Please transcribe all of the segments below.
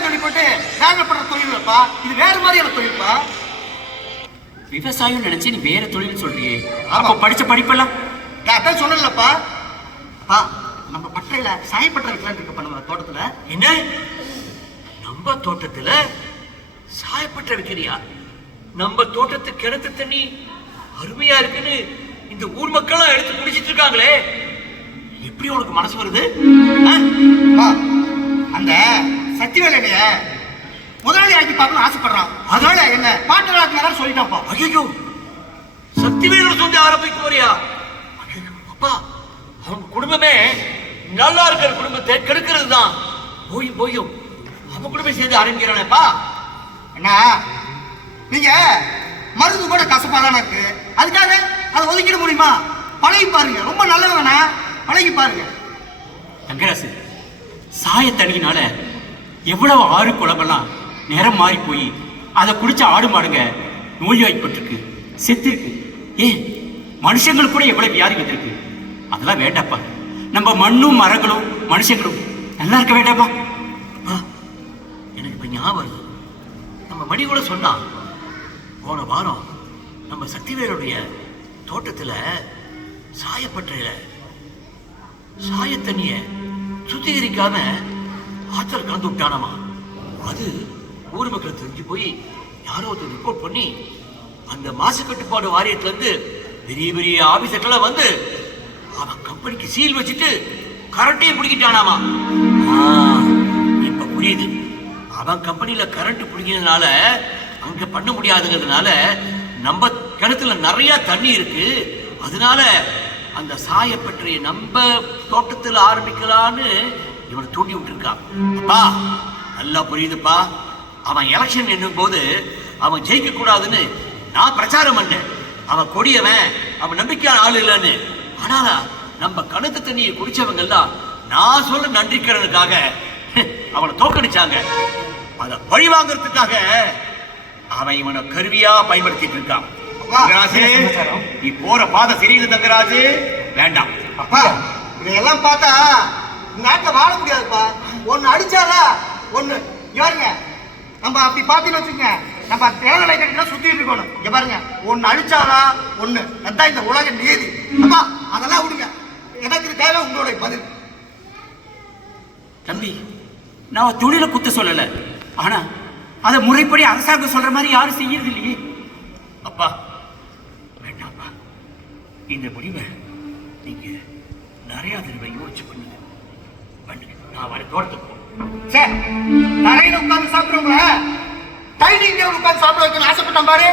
விவசாயம் சொல்லி போட்டு வேலைப்படுற தொழில் இல்லப்பா, இது வேற மாதிரியான தொழில்ப்பா. விவசாயம் நினைச்சு நீ வேற தொழில் சொல்றியே, அப்ப படிச்ச படிப்பெல்லாம் அதான் சொன்னலப்பா. அப்பா நம்ம பட்டறையில சாயப்பட்டறை வைக்கலாம் இருக்கப்பா நம்ம தோட்டத்துல. என்ன நம்ம தோட்டத்துல சாயப்பட்ட வைக்கிறியா? நம்ம தோட்டத்து கிணத்து தண்ணி அருமையா இருக்குன்னு இந்த ஊர் மக்கள் எடுத்து குடிச்சிட்டு இருக்காங்களே, எப்படி உனக்கு மனசு வருது? அந்த சத்திவேலைய முதலாளி ஆக்கி பார்க்கணும் ஆசைப்படுறான், அதனால என்ன பாட்டு விழாக்கு சொல்லிட்டான்ப்பா. ஐயோ, சத்திவேலர் சொல்லி ஆரம்பிக்க போறியா? அப்பா, அவங்க குடும்பமே நல்லா இருக்கிற குடும்பத்தை கெடுக்கிறது தான். போயும் அவங்க குடும்பம் சேர்ந்து ஆரம்பிக்கிறானேப்பா. என்ன நீங்க மருந்து கூட கசப்பாதான இருக்கு, அதுக்காக அதை ஒதுக்கிட முடியுமா? பழகி பாருங்க, ரொம்ப நல்லவனா பழகி பாருங்க. தங்கராசு, சாயத்தண்ணினால எவ்வளவு ஆறு குளமெல்லாம் நிறம் மாறி போய் அதை குடிச்ச ஆடு மாடுங்க நோய்வாய்ப்பட்டிருக்கு, செத்திருக்கு. ஏன் மனுஷங்களுக்கு கூட எவ்வளவு வியாதி வந்திருக்கு. அதெல்லாம் வேண்டாப்பா. நம்ம மண்ணும் மரங்களும் மனுஷங்களும் நல்லா இருக்க வேண்டாமா? எனக்கு இப்ப ஞாபகம் வருது, நம்ம மணி கூட சொன்னான் போன வாரம் நம்ம சக்திவேலுடைய தோட்டத்துல சாயப்பற்றையில சாயத்தண்ணிய சுத்திகரிக்காம ஆற்றல் கலந்து விட்டானாமா. அது ஊர் மக்கள் தெரிஞ்சு போய் யாரோ ஒருத்தர் ரிப்போர்ட் பண்ணி அந்த மாசு கட்டுப்பாடு வாரியத்துல இருந்து பெரிய பெரிய ஆபீசர்லாம் வந்து அவன் கம்பெனிக்கு சீல் வச்சுட்டு கரண்டையும் பிடிக்கிட்டானாமா. இப்ப புரியுது, அவன் கம்பெனில கரண்ட் பிடிக்கிறதுனால அங்க பண்ண முடியாதுங்கிறதுனால நம்ம கிணத்துல நிறைய தண்ணி இருக்கு, அதனால அந்த சாயப்பற்றைய நம்ம தோட்டத்தில் ஆரம்பிக்கலான்னு இவனை தூண்டி விட்டுருக்கான். அப்பா நல்லா புரியுதுப்பா. அவன் எலெக்ஷன் என்னும் போது அவன் ஜெயிக்க கூடாதுன்னு நான் பிரச்சாரம் பண்ணேன். அவன் கொடியவன், அவன் நம்பிக்கையான ஆள் இல்லைன்னு. ஆனால நம்ம கணத்து தண்ணியை குடிச்சவங்க எல்லாம் நான் சொல்ல நன்றிக்கிறதுக்காக அவனை தோக்கடிச்சாங்க. அதை பழி வாங்கறதுக்காக அவன் இவனை கருவியா பயன்படுத்திட்டு இருக்கான். நீ போற பாதை சரியுது தங்கராஜு, வேண்டாம். அப்பா இதையெல்லாம் பார்த்தா நாட்டில் வாழ முடியாதுப்பா. ஒன்னு அடிச்சாலா ஒண்ணு யாருங்க நம்ம அப்படி பார்த்தீங்கன்னு வச்சுக்கோங்க, நம்ம திறநிலை கட்டினா சுத்திட்டு இருக்கணும். இங்க பாருங்க, ஒன்னு அடிச்சாலா ஒண்ணு, அதான் இந்த உலக நீதி. அப்பா அதெல்லாம் விடுங்க, எனக்கு தேவை உங்களுடைய பதில். தம்பி, நான் தொழிலை குத்த சொல்லல, ஆனா அதை முறைப்படி அரசாங்கம் சொல்ற மாதிரி யாரும் செய்யறது இல்லையே. அப்பா வேண்டாம்ப்பா, இந்த முடிவை நீங்க நிறைய தடவை யோசிச்சு பண்ணுங்க. நான் வர தோட்டத்துக்கு போறேன். சரி, தரையில உட்கார்ந்து சாப்பிடுறவங்க டைனிங் டேபிள் உட்கார்ந்து சாப்பிட வைக்கணும்னு ஆசைப்பட்டேன் பாரு.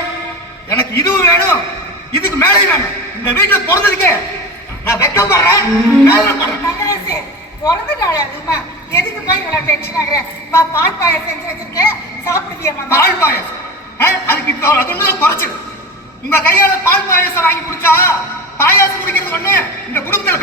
எனக்கு இதுவும் வேணும், இதுக்கு மேலே வேணும். இந்த வீட்டுல பிறந்ததுக்கு நான் வெக்கப்படுறேன், வேதனை பண்றேன். பிறந்துட்டாளே அதுமா, எதுக்கு போய் இவ்வளவு டென்ஷன் ஆகுற? பால் பாயசம் செஞ்சு வச்சிருக்கேன், சாப்பிடுவியம்மா? பால் பாயசம் அதுக்கு இப்போ அது ஒண்ணுதான் குறைச்சிடு. உங்க கையால பால் பாயசம் வாங்கி குடிச்சா பாயாசம் குடிக்கிறது ஒண்ணு, இந்த குடும்பத்துல